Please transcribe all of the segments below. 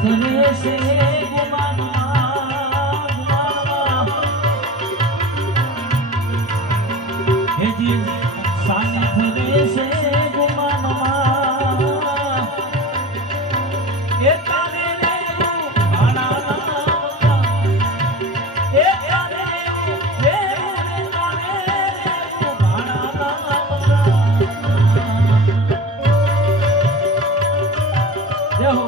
કરે છે ગુમાનમાં હેજી સાની ફરે છે ગુમાનમાં એ તારે રે ભાડાના એ તારે રે ભાડાના જય હો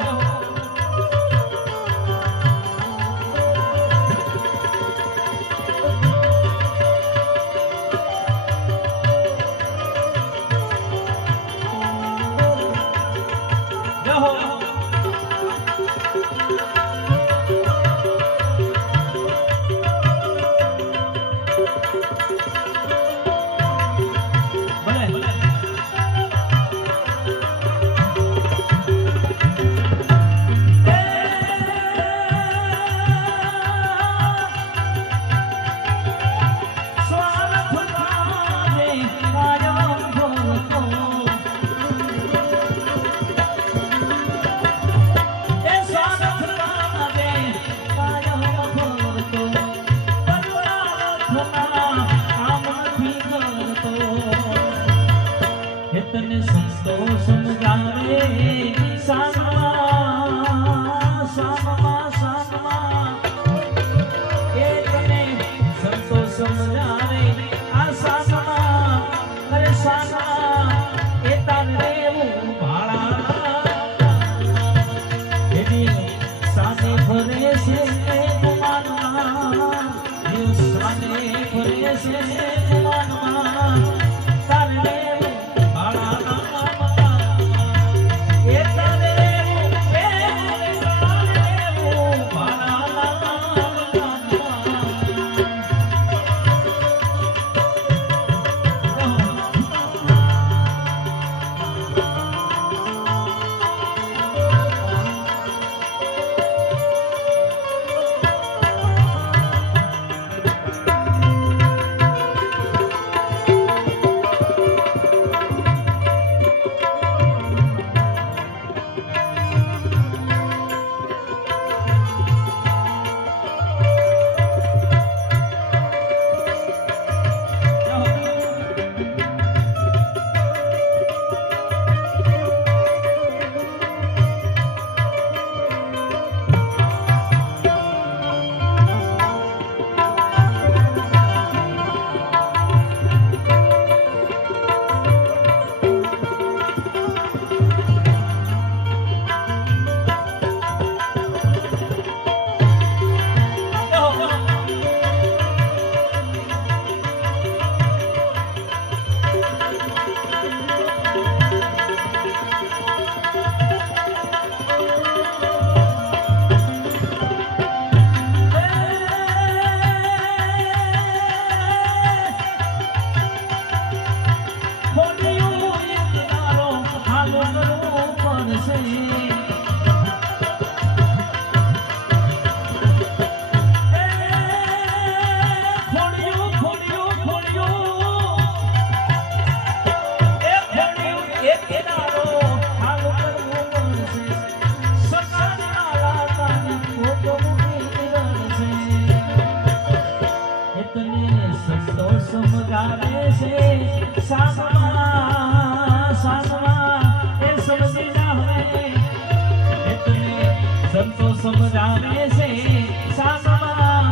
સમજાવે છે સાસમાં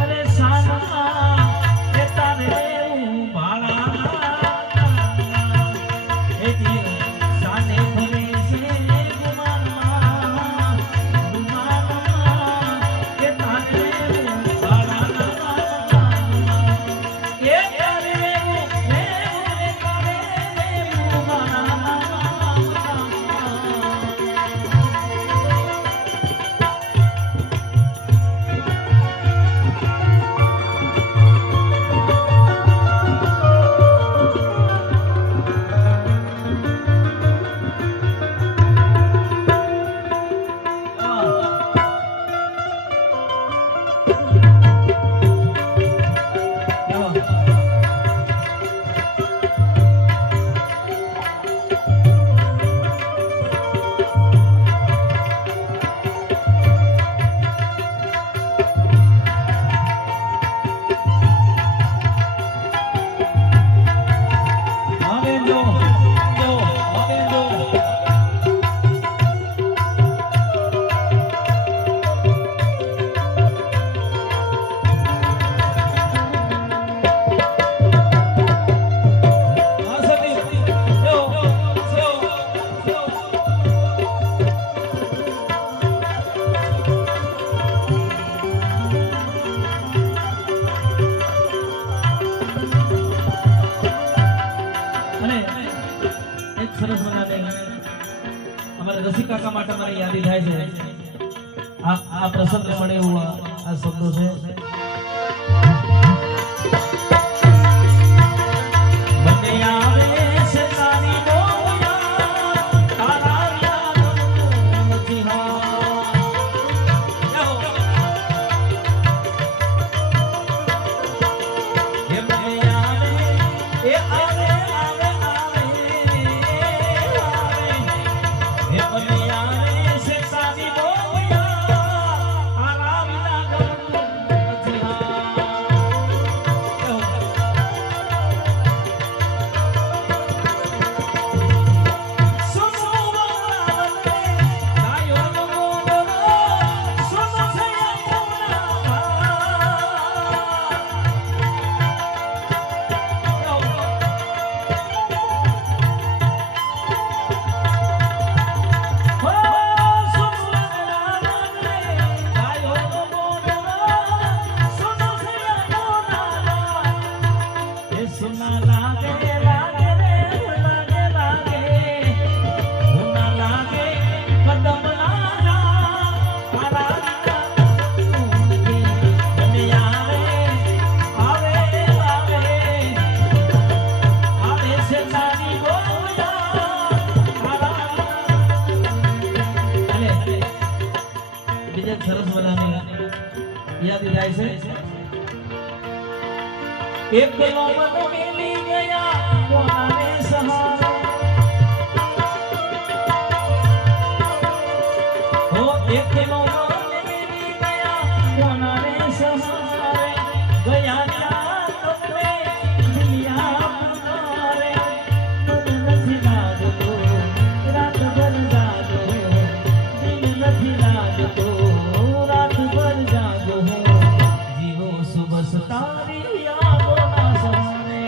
અરે સાસમાં એ તારે ભાડા એ સાને ફરે છે ગુમાનમાં એ તારે ભાડા એ તારે કાકા માટે મારે યાદી થાય છે આ પ્રસંગ મળે એવું આ શબ્દો છે મને આવે છે તારી બોયા તારા યાદ નથી સરસ મજાની યાદી જાય છે એકલો મન મિલી ગયા કોને સહારે હો એકલો મન મિલી ગયા કોને સહારે ગયા ના તમને દુનિયા પુકારે મન નથી લાગતો રાત ભર જાગો દિલ નથી લાગતો તારી યાદોના સહારે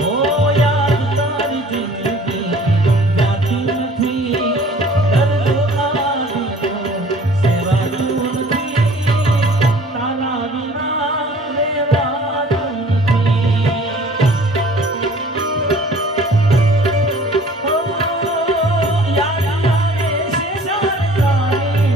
ઓ યાદ તારી જિંદગી જાતી નથી દર્દ આદિ સેવાતું નથી તારા વિના રેવાતું નથી ઓ યાદ આવે છે સરકારી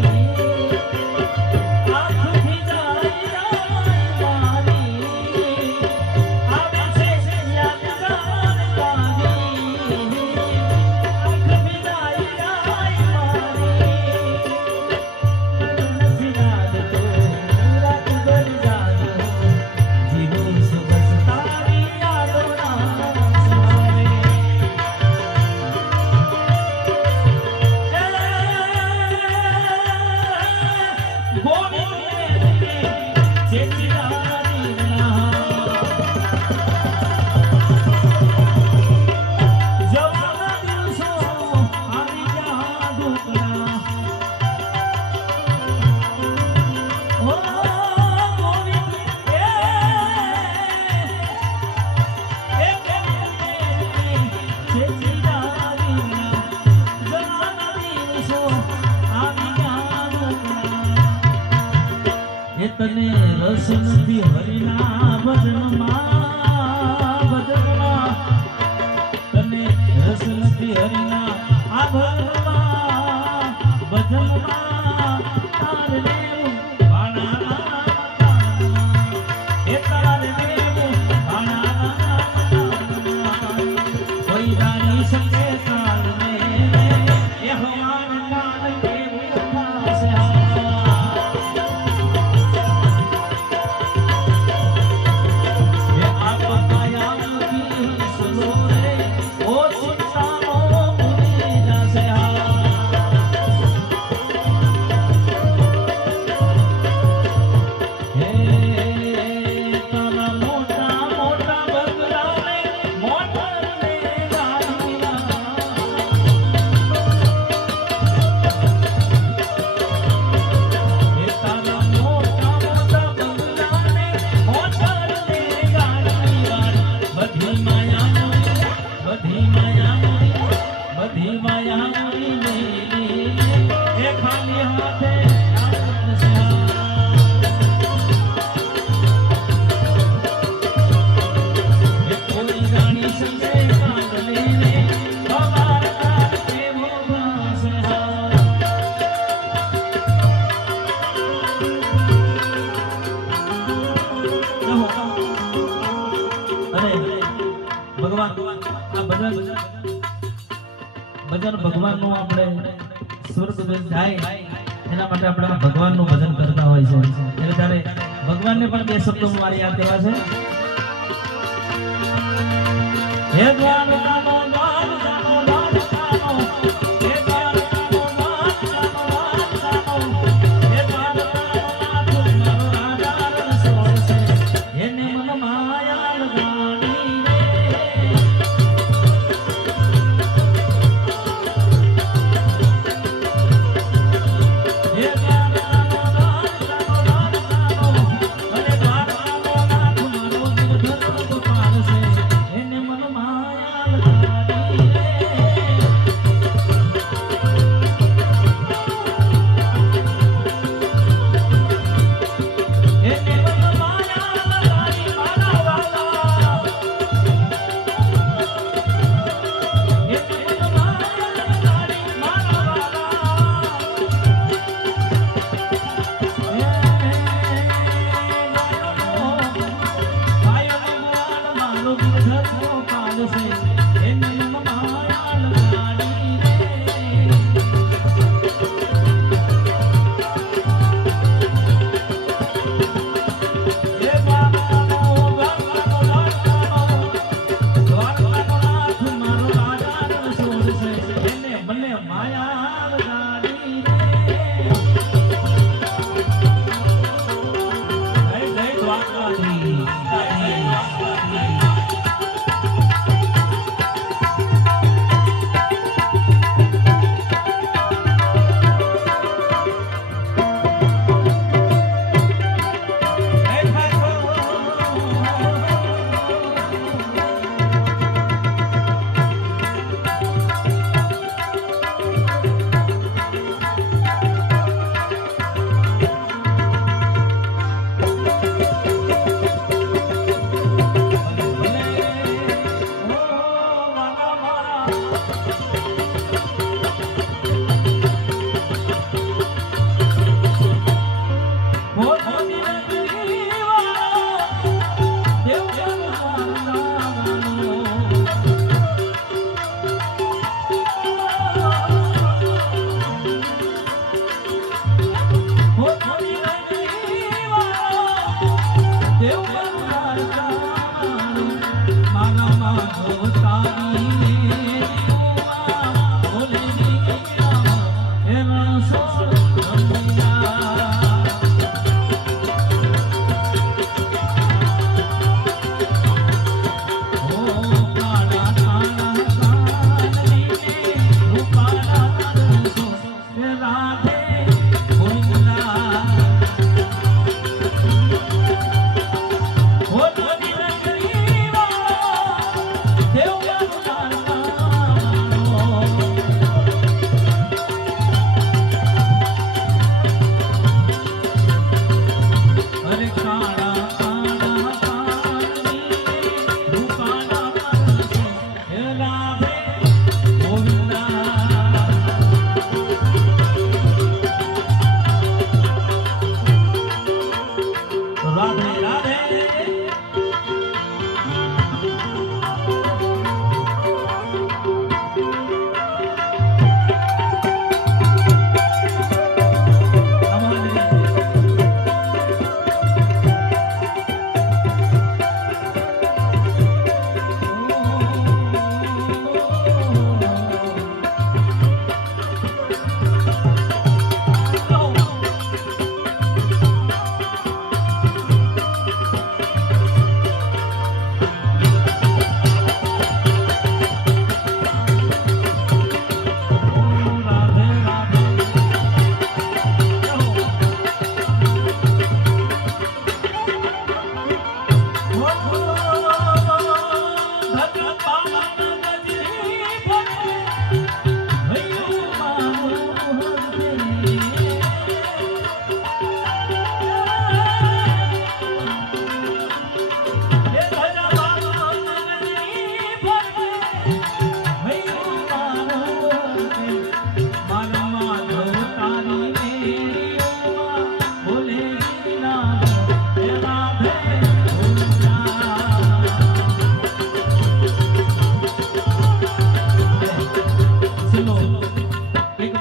તને રસ નથી હરિના ભજનમાં તને રસ નથી હરિના આ ભજનમાં તારે લેવું એ તારે લેવું કોઈ રાની સંગે કાળને એ હવાન કાળ કેવું થશે સંજય કાંડલે ભગવાનનું આપણે સ્વર્ગ જાય એના માટે આપણે આ ભગવાનનું ભજન કરતા હોય છે એટલે ત્યારે ભગવાનને પણ બે શબ્દો મારી યાદ કરવા છે હે દ્વારકાનો દ્વારકાનો દ્વારકાનો હે દ્વારકાનો દ્વારકાનો હે દ્વારકાનો નાથ મારો રાજા રણછોડ છે એને મન માયા લગાડી રે હે દ્વારકાનો દ્વારકાનો દ્વારકાનો અને દ્વારકાનો નાથ મારો જીવધન ગોપાલ છે એને મન માયા લગાડી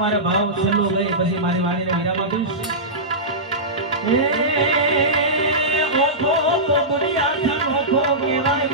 મારે ભાવ છેલ્લું ગઈ પછી મારી વાણીને વિરામ આપીશ. એ ઓખો તો બુડિયા ઓખો કહેવાય